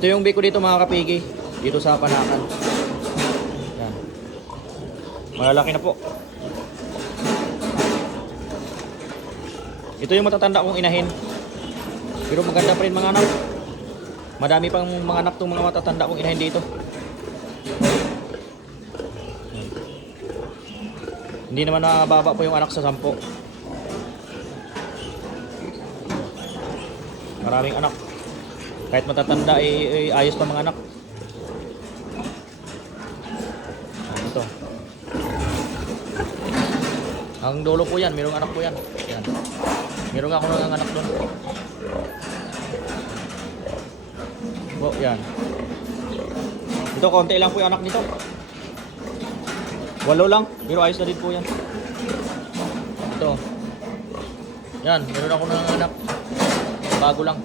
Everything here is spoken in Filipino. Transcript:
Ito yung biko dito mga kapigi. Dito sa Panakan. Yan. Malalaki na po. Ito yung matatanda kong inahin. Pero maganda pa rin mga anak. Madami pang mga anak tong mga matatanda kong inahin dito. Hindi naman nababa po yung anak sa 10. Maraming anak. Kahit matatanda ayos pa mga anak. Ito. Ang dulo po yan, mayroong anak po yan. Yan. Mayroong ako ng anak doon. Oh, yan. Ito, konti lang po yung anak nito. 8 lang, pero ayos na din po yan. Ito. Yan, mayroon ako ng anak. Bago lang.